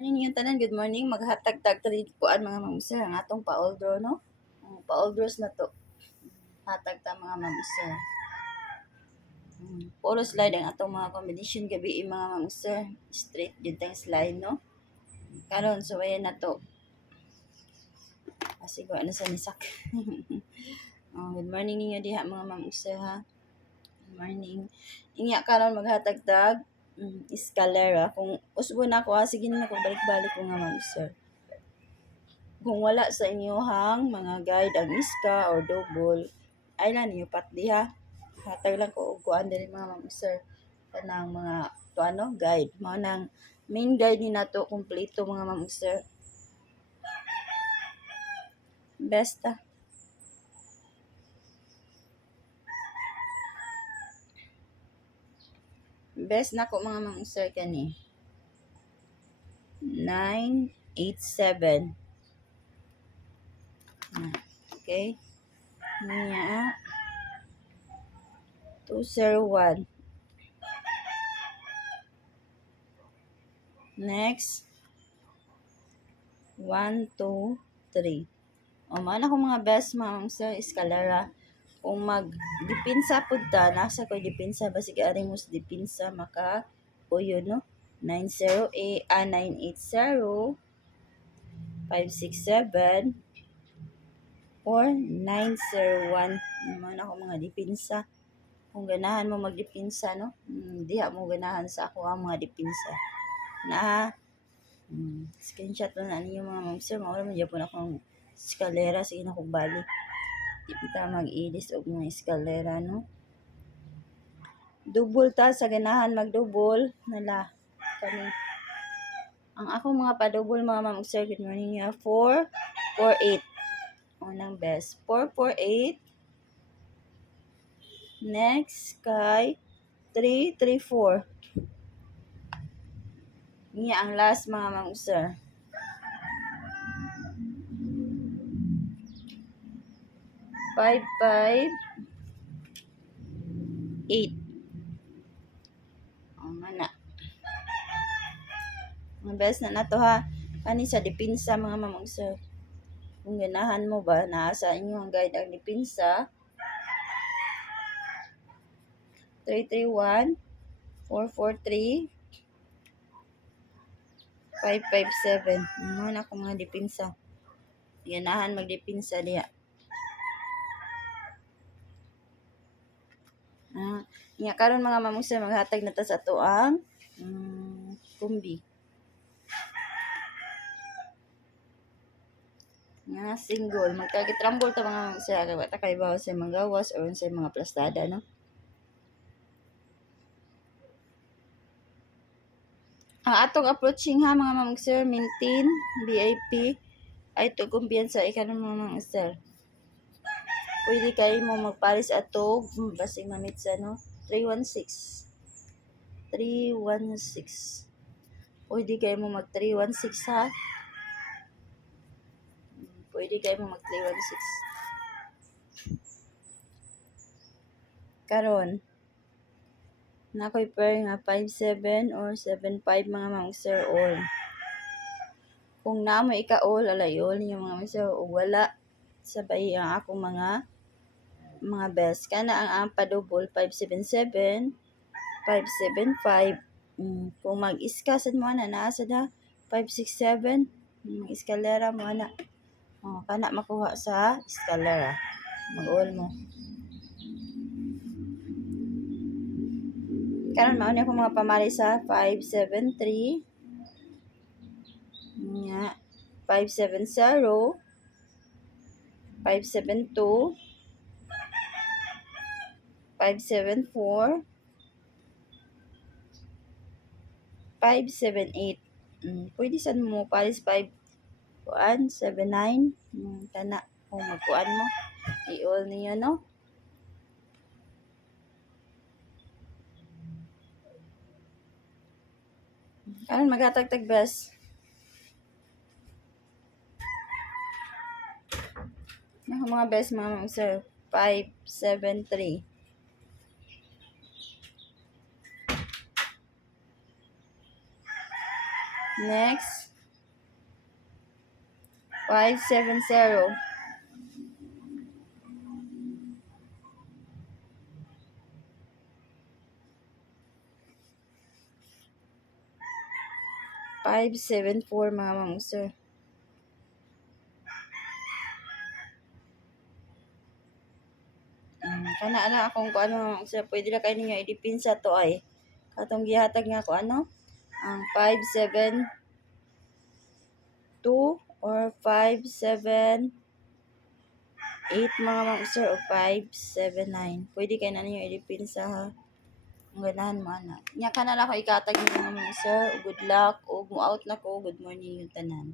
Yung tanan, good morning. Maghatag-tag tarid kuan mga mamuser ang atong pa-oldro, no? Pa-oldros na to. Hatag ta mga mamuser. Puro slide ang atong mga combination gabi mga mamuser. Straight jud tang slide, no? Karon so ayan na to. Asigo ano sa nisak. Good morning ninyo diha mga mamuser ha. Good morning. Inya karon maghatag-tag escalera. Kung usbo na ako, sige na ako balik-balik ko nga mamuser. Kung wala sa inyohang mga guide ang iska or double, ay lang niyo patdi ha. Hatag lang ko og kuan diri mga mamuser. Kanang mga to ano guide. Mao nang main guide ni nato kompleto mga mamuser. Besta. Best na ko mga mamuser kani. 987. Okay. Niya 201. Next 1, 2, 3. Mana ko mga best mga mamuser escalera. Kung mag-dipinsa po ta, nasa ko dipinsa, basig aring mus dipinsa, maka, o yun, no? 980, 980, 567, or 901. Naman ako mga dipinsa. Kung ganahan mo magdipinsa, no? Diha mo ganahan sa ako ang mga dipinsa. Na, screenshot na ninyo mga mamsir. Maura mo dyan po na akong eskalera. Sige na kong bali. Di kita mag-ilis og mga eskalera, no? Double ta sa ganahan mag-double nala kani. Ang ako mga pa-double mga mamsir, good morning niya. 4, 4, 8. Unang best. 4, 4, 8. Next kay 3, 3, 4. Niya ang last mga mamsir. 5, 5, 8. Mana. Ang best na nato ha. Kani sa dipinsa mga mamsir. Kung ganahan mo ba, nasa inyo ang guide ang dipinsa. 331, 443, 557. Ano na ako mga dipinsa. Ganahan magdipinsa diya. Nga karon mga mamuser, maghatag na ta sa ato ang kumbi. Nga single. Magkagitrambol ta mga mamuser. Wata kay bawa sa mga gawas o sa mga plastada, no? Ang atong approaching ha mga mamuser, maintain, VIP, ay ito kumpiyansa ikanon mga mamuser. Pwede kayo mo magparis ato, basig mamit sa no? 316. 316. Pwede kayo mo mag 316 ha. Pwede kayo mo mag 316. Karon. Nakoy pair nga 57 or 75 mga mamuser all. Kung namo ika-all, alay-all niyo mga mamuser o wala sabay ang akong mga best. Kana ang pa-double 577, 575. Kung mag-iskasad mo na nasa da 567, eskalera mo na. Kana makuha sa eskalera. Mag-all mo. Karon mao ni ako mga pamali sa 573. Nya 570, 572, 574, 578. Pwede saan mo palis 579. Kana kung magkuan mo. I-all niyo, no? Karon maghatag-tag best. Mga best mga sir. 573. Next, 570. 574 mga ma'am sir. Kana na akong kung ano sir, pwede na kayo ninyo idipinsa to ay katong gihatag nga ko ano ang 572 or 578 mga ma'am sir o 579. Pwede kayo na ninyo idipinsa ha. Ang ganahan mo ana. Nya kana lang ko ikatag ninyo mga ma'am sir. Good luck o mo out na ko. Good morning yung tanan.